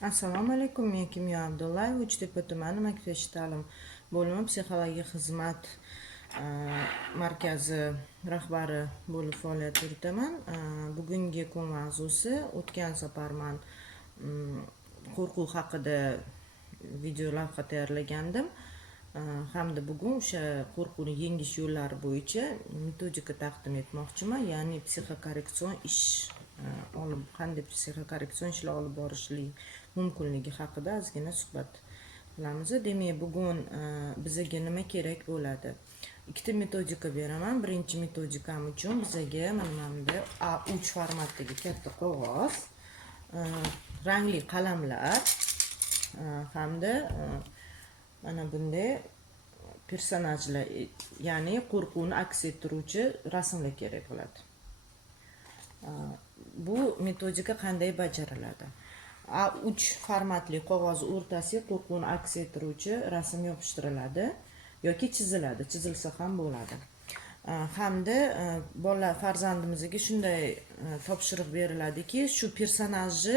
Assalomu alaykum, men Kimyo Abdullayev, Uchtepa tumani maktabgacha ta'lim bo'limi psixologiya xizmat markazi rahbari bo'lib faoliyat yuritaman. Bugungi kun mavzusi, o'tgan safar men qo'rquv haqida video lavha tayyorlagandim. Hamda bugun o'sha qo'rquvni yengish yo'llari bo'yicha metodika taqdim etmoqchiman, ya'ni psixokorreksion ish qanday psixokorreksion ishlar olib borishlik mumkinligi haqida ozgina suhbat qilamiz. Demak, bugun bizga nima kerak bo'ladi? Ikkita metodika beraman. Birinchi metodikam uchun bizga mana bunday A3 formatdagi katta qog'oz, rangli qalamlar hamda mana bunday personajlar, ya'ni qo'rquvni aks ettiruvchi rasmlar kerak bo'ladi. Bu metodika qanday bajariladi? A3 formatli qog'oz o'rtasiga qo'rquvni aks ettiruvchi rasm yopishtiriladi yoki chiziladi, chizilsa ham bo'ladi. Hamda bola farzandimizga shunday topshiriq beriladiki, shu personajni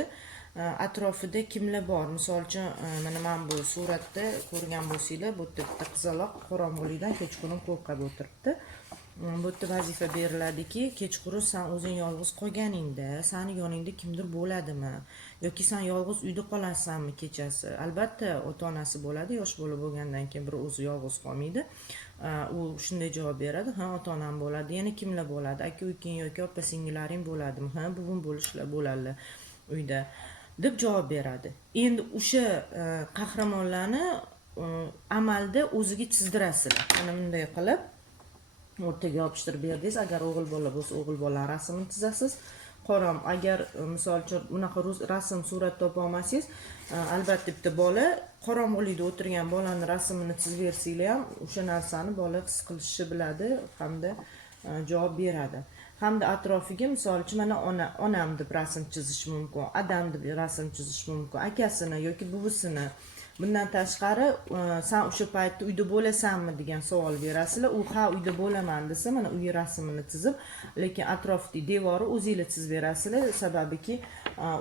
atrofida kimlar bor? Misol uchun, mana men bu suratda ko'rgan bo'lsanglar, bu yerda qizaloq qorong'ulikdan kechqurun qo'rqib o'tiribdi. Bu yerda vazifa beriladiki, kechqurun sen o'zing yolg'iz qolganingda, seni yoningda kimdir bo'ladimi? Yoki sen yolg'iz uyda qolasanmi kechasi? Albatta, ota-onasi bo'ladi, yosh bola bo'lgandan keyin bir o'zi yolg'iz qolmaydi. U shunday javob beradi: "Ha, ota-onam bo'ladi." Yana kimlar bo'ladi? Aka-uking yoki opa-singillaring bo'ladimi? "Ha, buvim bo'ladilar uyda." deb javob beradi. Endi o'sha qahramonlarni amalda o'ziga chizdirasizlar. Mana bunday qilib o'rtaga yopishtirib berdingiz. Agar o'g'il bola bo'lsa, o'g'il bola rasmini chizasiz. Agar misol uchun bunaqa rasm surat topa olmasangiz, albatta bitta bola qorong'ulikda o'tirgan bolani rasmini chizib bersanglar ham o'sha narsani bola his qilishi biladi hamda javob beradi. Hamda atrofiga misol uchun mana onam deb rasm chizish mumkin, adam deb rasm chizish mumkin, akasini yoki buvisini. Bundan tashqari, sen o'sha paytda uyda bo'lasanmi degan savol berasizlar. U ha, uyda bo'laman desa, mana uy rasmini chizib, lekin atrofdagi devori o'zingizlar chizib berasizlar. Sababiki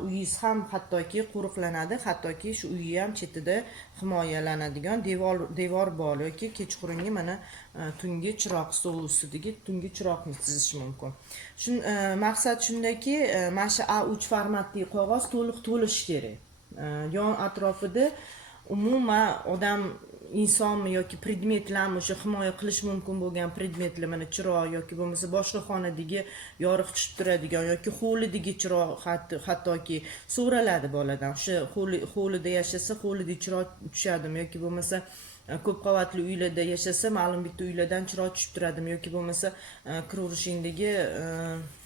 uyingiz ham hattoki qo'riqlanadi, hattoki shu uyni ham chetida himoyalanadigan devor bor yoki kechqurungi mana tungi chiroq, stol ustidagi tungi chiroqni chizish mumkin. Maqsad shundaki, mana shu A3 formatli qog'oz to'liq to'lishi kerak. Yon atrofida umuman odam, insonmi yoki predmetlarni o'sha himoya qilish mumkin bo'lgan predmetlar, mana chiroq yoki bo'lmasa boshqa xonadagi yoriq tushib turadigan yoki hovlidagi chiroq, hattoki so'raladi boladan, o'sha hovlida yashasa hovlidagi chiroq tushadimi yoki bo'lmasa ko'p qavatli uylarda yashasa ma'lum bitta uylardan chiroq tushib turadimi yoki bo'lmasa kiraverishingdagi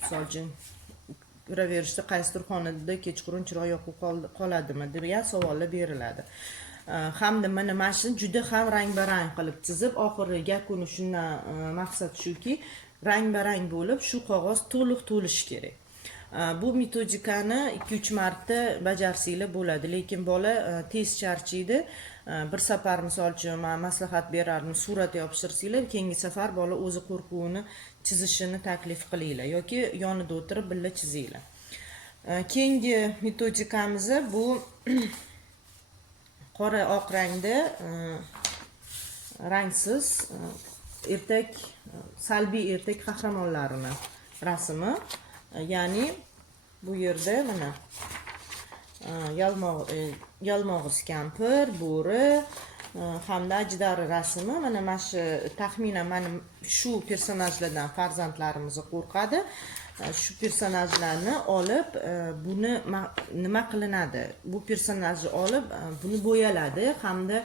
misol uchun kiraverishda qaysidir xonada kechqurun chiroq yoqib qoladimi degan savollar beriladi. Hamda mana shuni juda ham rang-barang qilib chizib, oxiri yakuni shundan maqsad shuki, rang-barang bo'lib shu qog'oz to'liq to'lishi kerak. Bu metodikani 2-3 marta bajarsanglar bo'ladi, lekin bola tez charchaydi. Bir safar misol uchun men maslahat berardim, surat yopishtirsanglar, keyingi safar bola o'zi qo'rquvini chizishini taklif qilinglar yoki yonida o'tirib birga chizinglar. Keyingi metodikamiz bu qora oq rangda rangsiz salbiy ertak qahramonlarini rasmi. Ya'ni bu yerda mana yalmog'iz kampir, bo'ri hamda ajdari rasmi. Mana shu taxminan mana shu personajlardan farzandlarimiz qo'rqadi. Shu personajlarni olib, buni nima qilinadi? Bu personajni olib, buni bo'yaladi hamda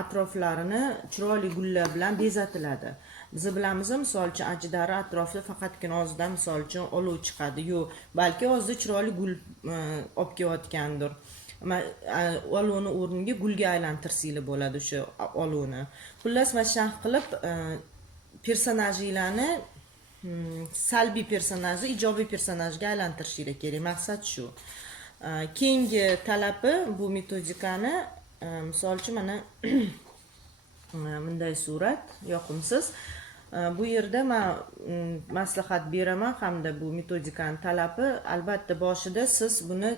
atroflarini chiroyli gullar bilan bezatiladi. Biz bilamiz, misol uchun ajdari atrofida faqatgina ozdan misol uchun olov chiqadi, yo'q, balki ozda chiroyli gul olib kelayotgandir. Olovni o'rniga gulga aylantirsanglar bo'ladi o'sha olovni. Xullas, mana shunday qilib personajlarni salbiy personajni ijobiy personajga aylantirishinglar kerak. Maqsad shu. Keyingi talabi bu metodikani misol uchun mana bunday surat yoqimsiz. Bu yerda men maslahat beraman hamda bu metodikani talabi albatta boshida siz buni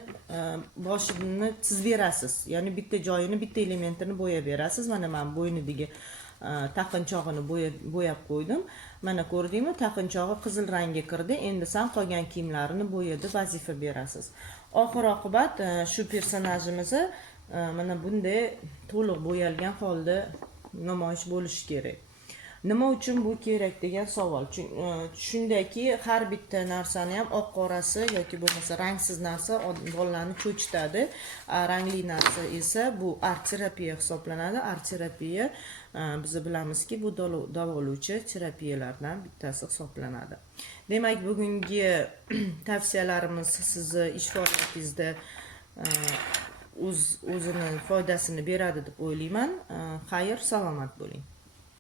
boshini berasiz. Ya'ni bitta joyini, bitta elementini bo'yab berasiz. Mana men bo'ynidagi taqinchog'ini bo'yab qo'ydim. Mana ko'rdingmi, taqinchog'i qizil rangga kirdi. Endi sen qolgan kiyimlarini bo'yadi, vazifa berasiz. Oxir oqibat shu personajimizni mana bunday to'liq bo'yalgan holda namoyish bo'lishi kerak. Nima uchun bu kerak degan savol. Shundaki har bitta narsani ham oq qorasi yoki bo'lmasa rangsiz narsa bolalarni cho'chitadi. Rangli narsa esa bu art terapiya hisoblanadi. Art terapiya biz bilamizki, bu davolovchi terapiyalardan bittasi hisoblanadi. Demak, bugungi tavsiyalarimiz sizni ish faoliyatingizda o'zini foydasini beradi deb o'ylayman. Xayr, salomat bo'ling.